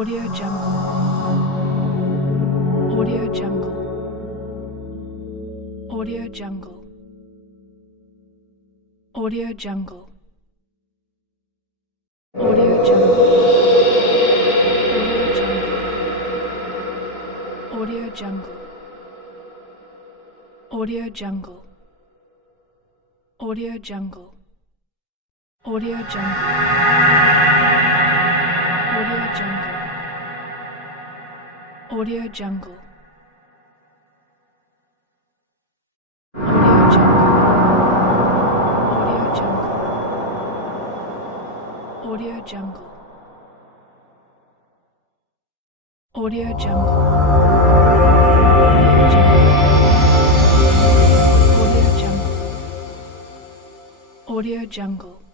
AudioJungle. AudioJungle. AudioJungle. AudioJungle. AudioJungle. AudioJungle. AudioJungle. AudioJungle. AudioJungle. AudioJungle. AudioJungle. AudioJungle. AudioJungle. AudioJungle. AudioJungle.